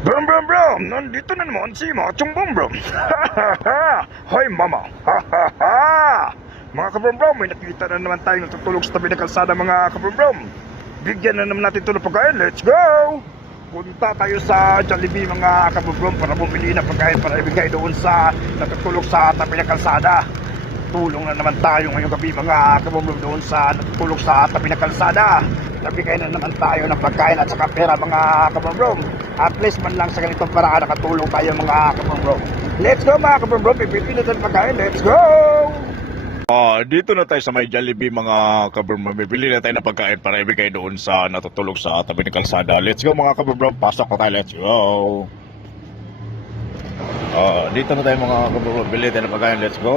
Brum brum brum! Nandito na naman si Machong Brum Brum! Hoy mama! Mga kabrum brum, may nakita na naman tayong natutulog sa tabi ng kalsada mga kabrum brum! Bigyan na naman natin ito ng pagkain, let's go! Punta tayo sa Jollibee mga kabrum brum para bumili ng pagkain para ibigay doon sa natutulog sa tabi ng kalsada. Tulong na naman tayo ngayong gabi mga kabrum brum doon sa natutulog sa tabi ng kalsada. Nabigay na naman tayo ng pagkain at saka pera mga kabrum-brum. At least man lang sa ganitong paraan nakatulong tayo mga kabrum-brum. Let's go mga kabrum-brum, pipili na tayo pagkain, let's go! Dito na tayo sa may Jollibee mga kabrum. Bibili na tayo ng pagkain para ibigay doon sa natutulog sa tabi ng kalsada. Let's go mga kabrum. Pasok na tayo, let's go. Dito na tayo mga kabrum. Bili tayo ng pagkain, let's go.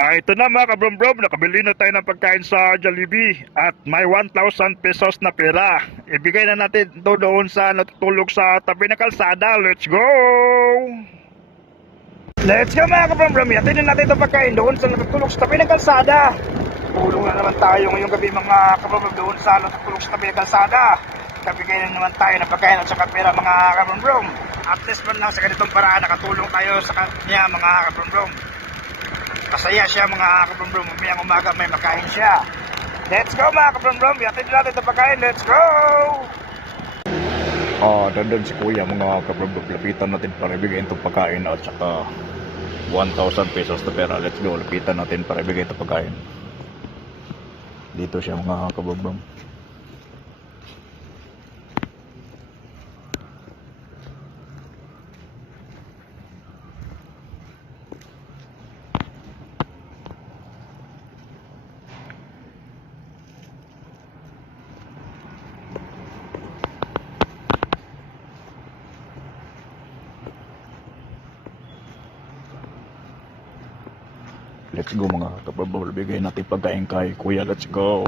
Ito na mga kabrum-brum, nakabili na tayo ng pagkain sa Jollibee at may 1,000 pesos na pera. Ibigay na natin ito doon sa natutulog sa tabi ng kalsada. Let's go! Let's go mga kabrum-brum, yatin na natin itong pagkain doon sa natutulog sa tabi ng kalsada. Tulong na naman tayo ngayong gabi mga kabrum-brum doon sa natutulog sa tabi ng kalsada. Kabigay na naman tayo ng pagkain at saka pera mga kabrum-brum. At least man lang sa ganitong paraan nakatulong tayo sa kanya mga kabrum-brum. Masaya siya mga kabrum-brum, umayang umaga may makain siya. Let's go mga kabrum-brum, yatin natin ito pagkain, let's go! Dandan si kuya mga kabrum. Lapitan natin para ibigay itong pagkain at saka 1,000 pesos na pera. Let's go, lapitan natin para ibigay itong pagkain. Dito siya mga kabrum. Let's go mga kabrum. Bigay natin pagkain kay kuya. Let's go.